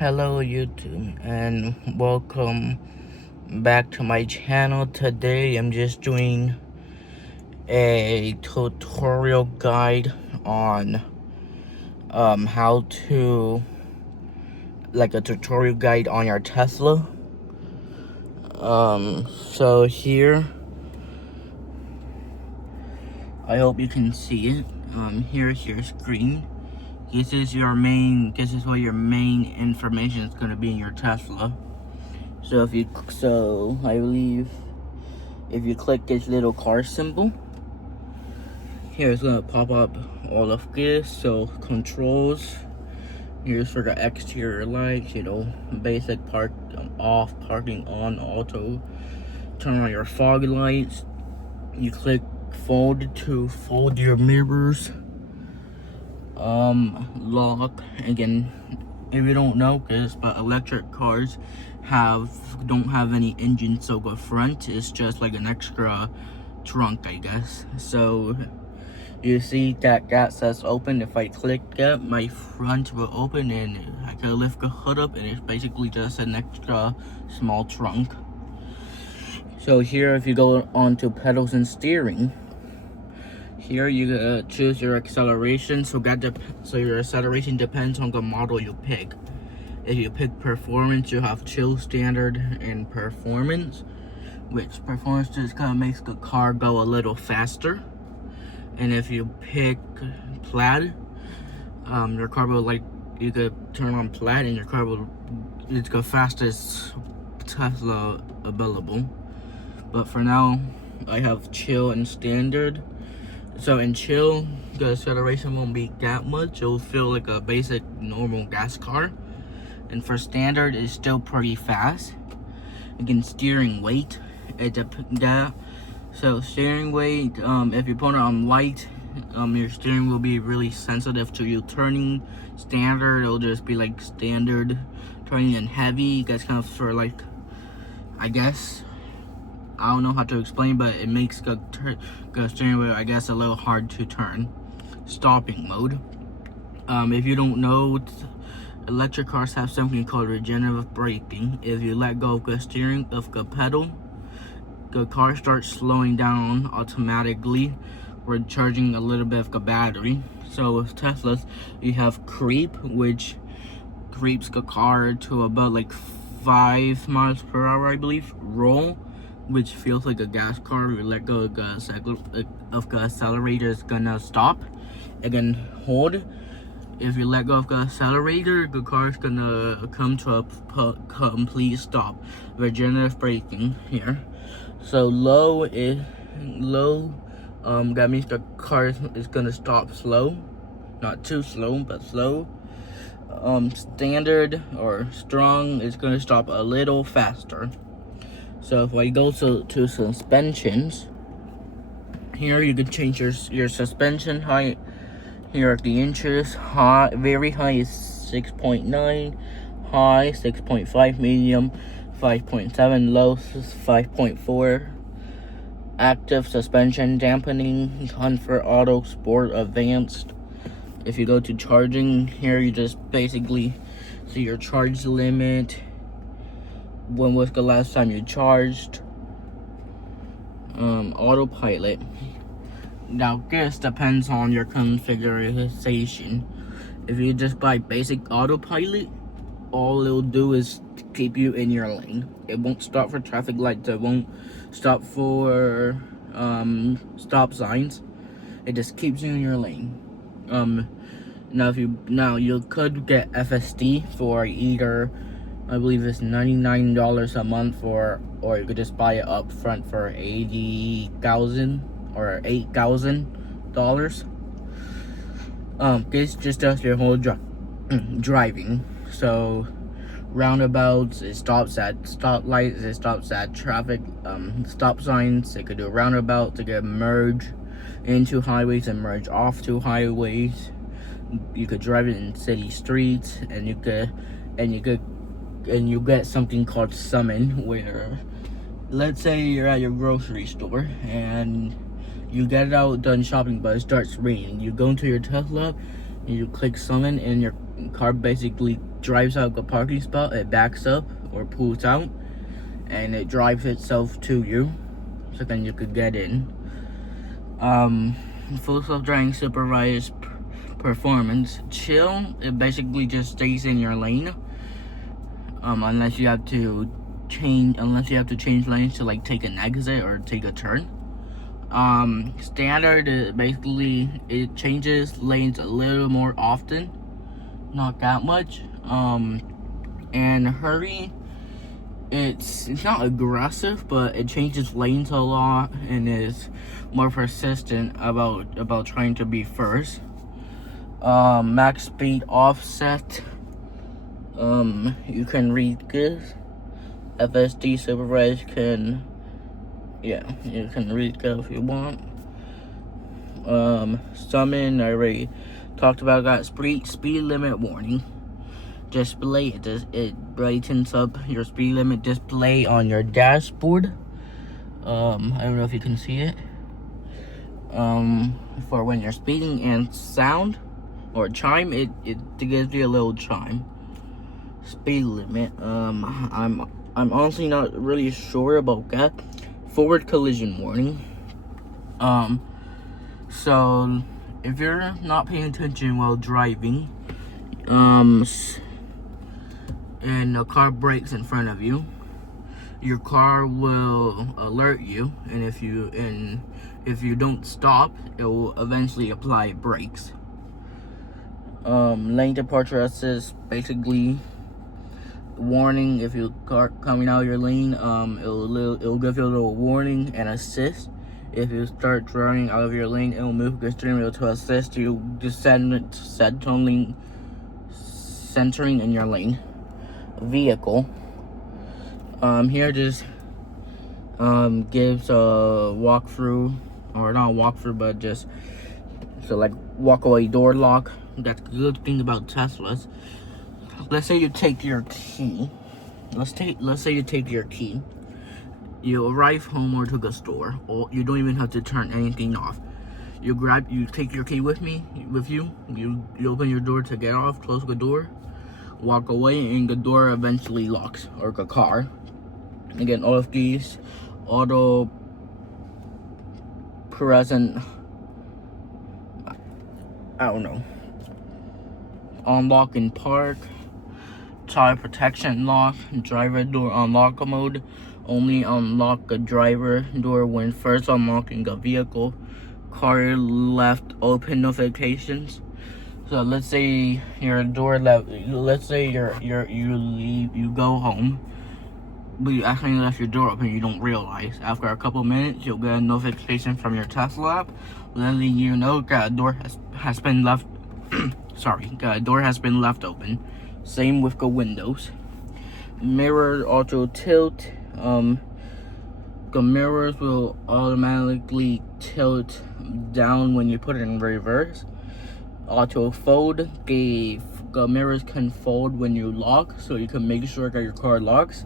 Hello YouTube and welcome back to my channel. Today I'm just doing a tutorial guide on how to a tutorial guide on your Tesla. So here I hope you can see it. Here's your screen. This is what your main information is going to be in your Tesla. So I believe if you click this little car symbol, here it's gonna pop up all of this. So controls, here's for the exterior lights, basic park off, parking on, auto, turn on your fog lights. You click fold to fold your mirrors. Lock, again, if you don't know this, but electric cars don't have any engine, so the front is just like an extra trunk, I guess. So you see that says open. If I click that, my front will open and I can lift the hood up, and it's basically just an extra small trunk. So here, if you go on to pedals and steering, here you choose your acceleration. So your acceleration depends on the model you pick. If you pick performance, you have chill, standard, and performance. Which performance just kind of makes the car go a little faster. And if you pick plaid, your car will you could turn on plaid, and your car it's the fastest Tesla available. But for now, I have chill and standard. So in chill, the acceleration won't be that much. It'll feel like a basic normal gas car. And for standard, it's still pretty fast. Again, steering weight, so steering weight, if you put it on light, your steering will be really sensitive to you turning. Standard, it'll just be like standard. Turning in heavy, that's kind of for I guess, I don't know how to explain, but it makes the steering wheel, I guess, a little hard to turn. Stopping mode. If you don't know, electric cars have something called regenerative braking. If you let go of the steering of the pedal, the car starts slowing down automatically. We're charging a little bit of the battery. So with Teslas, you have creep, which creeps the car to about 5 miles per hour, I believe. Roll, which feels like a gas car. You let go of the accelerator, it's gonna stop. Again, hold. If you let go of the accelerator, the car's gonna come to a complete stop. Regenerative braking here. So low, that means the car is gonna stop slow. Not too slow, but slow. Standard or strong is gonna stop a little faster. So if I go to suspensions, here you can change your suspension height. Here are the inches. High, very high is 6.9, high 6.5, medium 5.7, low 5.4. Active suspension, dampening, comfort, auto, sport, advanced. If you go to charging, here you just basically see your charge limit. When was the last time you charged? Autopilot. Now this depends on your configuration. If you just buy basic autopilot, all it'll do is keep you in your lane. It won't stop for traffic lights. It won't stop for stop signs. It just keeps you in your lane. Now you could get FSD for either, I believe it's $99 a month, or you could just buy it up front for $80,000 or $8,000. This just does your whole driving. So roundabouts, it stops at stoplights, it stops at traffic stop signs. It could do roundabouts, it could merge into highways and merge off to highways. You could drive it in city streets, and you get something called summon, where let's say you're at your grocery store and you get out done shopping, but it starts raining. You go into your Tesla and you click summon, and car basically drives out the parking spot, it backs up or pulls out, and it drives itself to you, so then you could get in. Full self-driving supervised performance. Chill, it basically just stays in your lane, unless you have to change lanes to like take an exit or take a turn. Standard, basically it changes lanes a little more often, not that much. And hurry, it's not aggressive, but it changes lanes a lot and is more persistent about trying to be first. Max speed offset, you can read this. FSD supervised can, yeah, you can read that if you want. Summon, I already talked about. Got speed limit warning display. It brightens up your speed limit display on your dashboard. I don't know if you can see it. For when you're speeding, and sound or chime, it gives you a little chime. Speed limit, I'm honestly not really sure about that. Forward collision warning. So if you're not paying attention while driving, and a car brakes in front of you, your car will alert you, and if you don't stop, it will eventually apply brakes. Lane departure assist, basically warning if you car coming out of your lane. It'll give you a little warning and assist. If you start driving out of your lane, it will move the steering wheel to assist you, just centering in your lane. Vehicle. Here just gives a walkthrough, or not walkthrough, but just so like walk away door lock. That's the good thing about Teslas. Let's say you take your key. Let's say you take your key. You arrive home or to the store, or you don't even have to turn anything off. You take your key with you. You open your door to get off, close the door, walk away, and the door eventually locks, or the car. Again, all of these auto present, I don't know, unlock and park, child protection lock, driver door unlock mode, only unlock the driver door when first unlocking the vehicle, car left open notifications. So let's say your door left. Let's say you go home, but you accidentally left your door open. You don't realize. After a couple minutes, you'll get a notification from your Tesla app, letting you know that a door has been left. Sorry, that a door has been left open. Same with the windows. Mirror auto tilt. The mirrors will automatically tilt down when you put it in reverse. Auto fold, the mirrors can fold when you lock, so you can make sure that your car locks.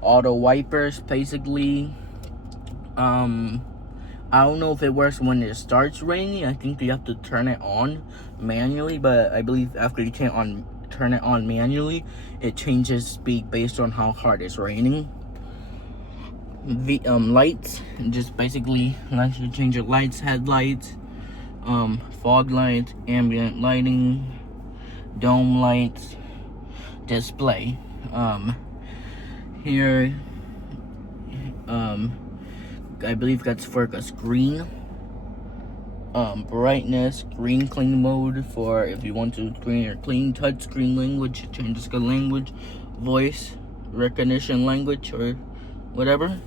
Auto wipers, basically, I don't know if it works when it starts raining. I think you have to turn it on manually, but I believe after you turn it on manually, it changes speed based on how hard it's raining. Lights, just basically lets you change your lights, headlights, fog lights, ambient lighting, dome lights, display. Here, I believe that's for a screen. Brightness, green clean mode for if you want to clean touch screen language, changes the language, voice recognition language, or whatever.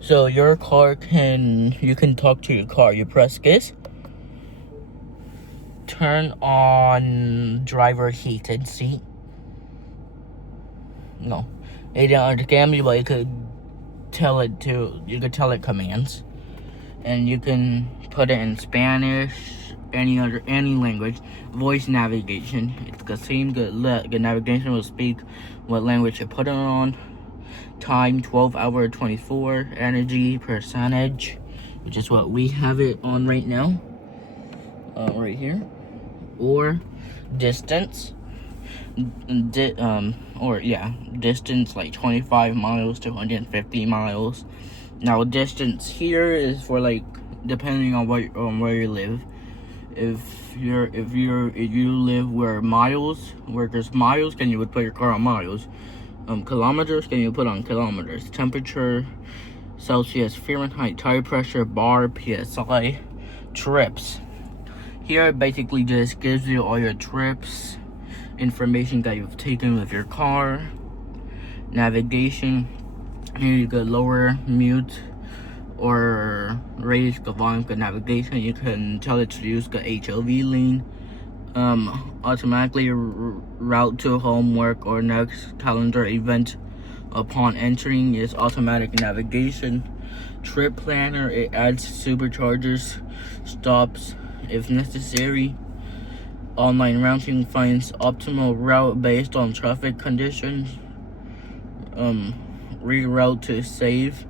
So your car you can talk to your car. You press this. Turn on driver heated seat. No, it didn't understand me, but you could tell it commands, and you can put it in Spanish, any language. Voice navigation. It's the same. The navigation will speak what language you put it on. Time 12 hour 24. Energy percentage, which is what we have it on right now. Right here. Or distance. distance like 25 miles to 150 miles. Now distance here is for like depending on where you live. If you live where there's miles, then you would put your car on miles. Kilometers, then you put on kilometers. Temperature, Celsius, Fahrenheit, tire pressure, bar, PSI, trips. Here it basically just gives you all your trips, information that you've taken with your car, navigation. Here you could lower, mute, or raise the volume of navigation. You can tell it to use the HOV lane. Automatically route to homework or next calendar event upon entering is automatic navigation. Trip planner, it adds superchargers, stops if necessary. Online routing finds optimal route based on traffic conditions. Reroute to save.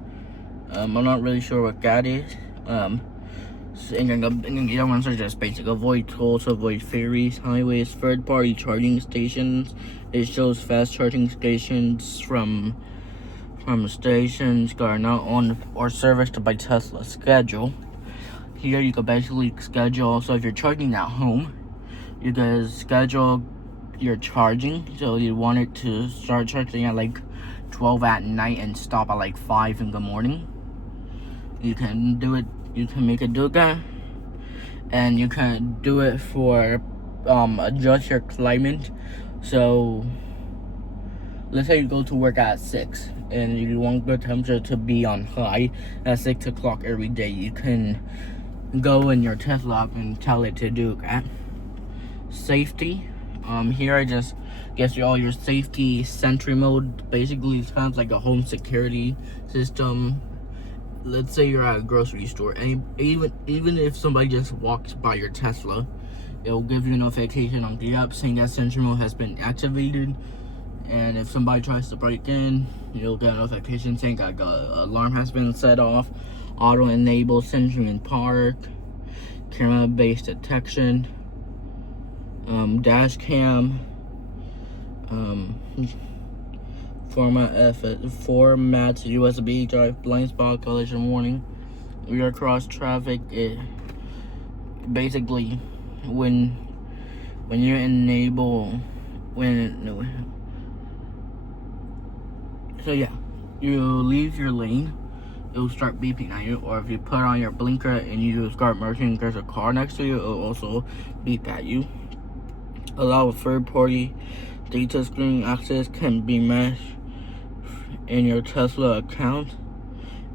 I'm not really sure what that is. The other ones are just basic. Avoid tolls, avoid ferries, highways, third-party charging stations. It shows fast charging stations from stations that are not on or serviced by Tesla. Schedule. Here you can basically schedule. So if you're charging at home, you can schedule your charging. So you want it to start charging at like 12 at night and stop at like 5 in the morning. You can do it. You can make it do that, and you can do it for adjust your climate. So let's say you go to work at 6 and you want the temperature to be on high at 6 o'clock every day. You can go in your Tesla app and tell it to do that. Safety. Here I just gives you all your safety. Sentry mode basically sounds like a home security system. Let's say you're at a grocery store, and even if somebody just walks by your Tesla, it'll give you a notification on the app saying that Sentry mode has been activated. And if somebody tries to break in, you'll get a notification saying that the alarm has been set off. Auto enable Sentry in park. Camera based detection. Dash cam. Format USB drive, blind spot, collision warning. We are cross traffic. It basically when you enable you leave your lane, it'll start beeping at you. Or if you put on your blinker and you start merging, there's a car next to you, it'll also beep at you. Allow third-party data screening access can be meshed in your Tesla account.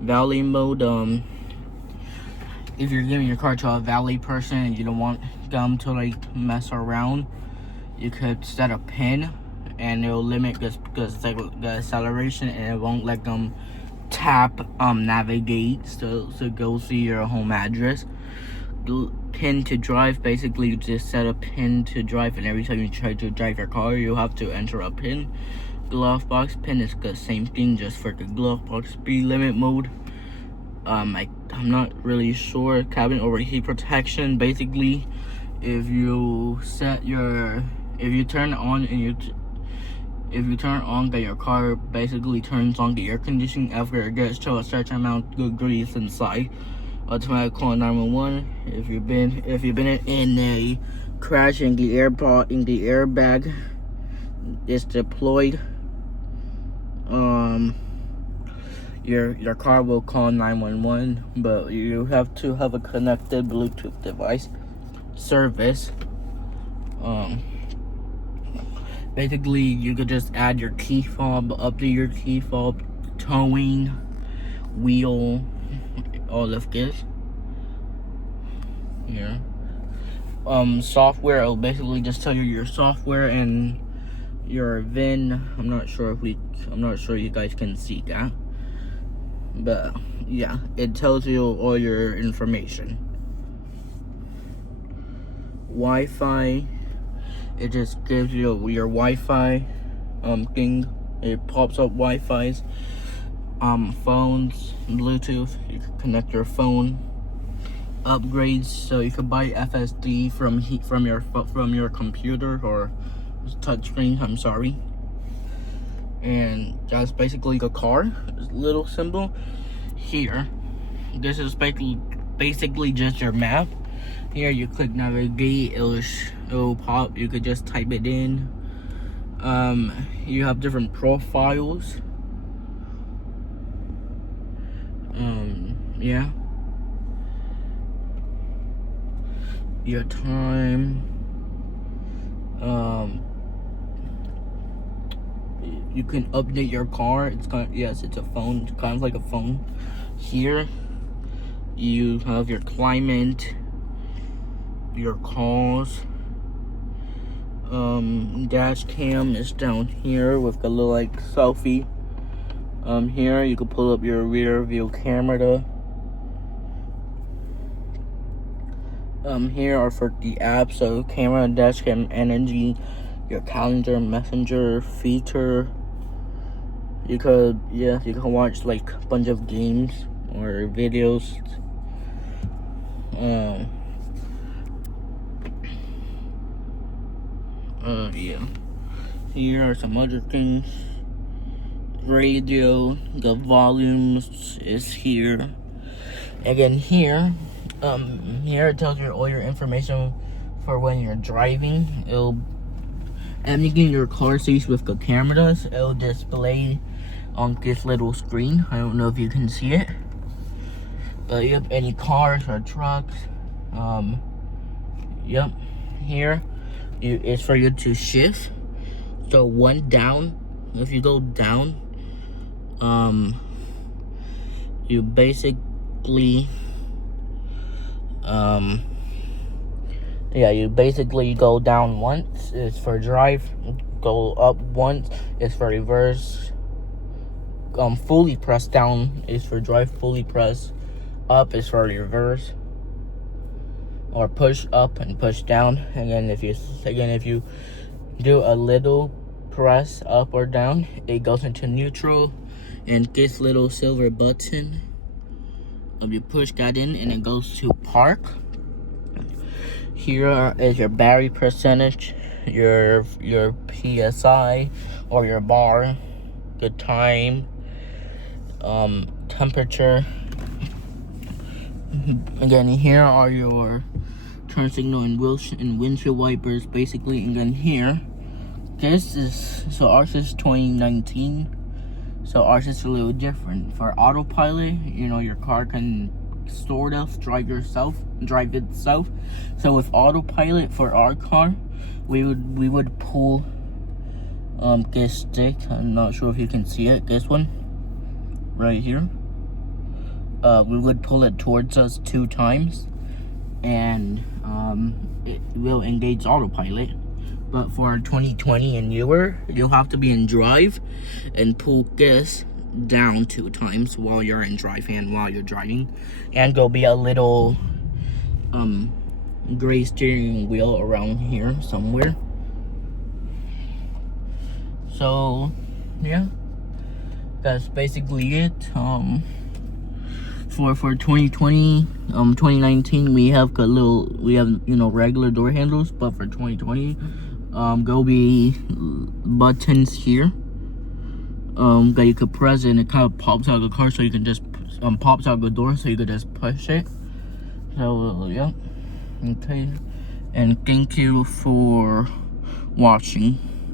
Valet mode, if you're giving your car to a valet person and you don't want them to like mess around, you could set a pin and it'll limit the acceleration, and it won't let them tap navigate to go see your home address. Pin to drive, basically you just set a pin to drive, and every time you try to drive your car you have to enter a pin. Glove box pin is the same thing, just for the glove box. Speed limit mode, I'm not really sure. Cabin overheat protection, basically if you turn on that your car basically turns on the air conditioning after it gets to a certain amount of degrees inside. Automatic call 911 if you've been in a crash and the airbag is deployed. Your car will call 911, but you have to have a connected Bluetooth device. Service. Basically you could just add your key fob, update your key fob, towing, wheel, all of this. Here. Software, it'll basically just tell you your software and your VIN. I'm not sure you guys can see that, but yeah, it tells you all your information. Wi-Fi, it just gives you your Wi-Fi thing. It pops up Wi-Fi's. Phones, Bluetooth, you can connect your phone. Upgrades, so you can buy FSD from your computer or touchscreen, I'm sorry. And that's basically the car. This little symbol here. This is basically just your map. Here you click navigate, it'll pop. You could just type it in. You have different profiles. Yeah. Your time. You can update your car. It's it's a phone. It's kind of like a phone. Here, you have your climate, your calls. Dash cam is down here with the little like selfie. Here you can pull up your rear view camera. Here are for the apps, so camera, dash cam, energy, your calendar, messenger, feature. You can watch like a bunch of games or videos. Yeah. Here are some other things. Radio, the volumes is here. Again, here it tells you all your information for when you're driving. Anything your car sees with the cameras, it'll display on this little screen. I don't know if you can see it, but yep, any cars or trucks. Yep, here it's for you to shift. So one down, if you go down, you basically you basically go down once is for drive, go up once is for reverse. Fully press down is for drive, fully press up is for reverse, or push up and push down. Again, if you do a little press up or down, it goes into neutral, and this little silver button, you push that in and it goes to park. Here is your battery percentage, your PSI or your bar, the time, temperature. Again, here are your turn signal and windshield wipers, basically. And then here, ours is 2019, so ours is a little different. For autopilot, your car can sort of drive itself. So with autopilot for our car, we would pull this stick. I'm not sure if you can see it, this one right here. We would pull it towards us 2 times, and it will engage autopilot. But for 2020 and newer, you'll have to be in drive and pull this down 2 times while you're in drive and while you're driving. And there'll be a little gray steering wheel around here somewhere. So yeah, that's basically it. For 2020, 2019, we have regular door handles, but for 2020, there'll be buttons here that you could press, and it kind of pops out of the car, so you can just pops out the door, so you could just push it. So yeah, okay, and thank you for watching.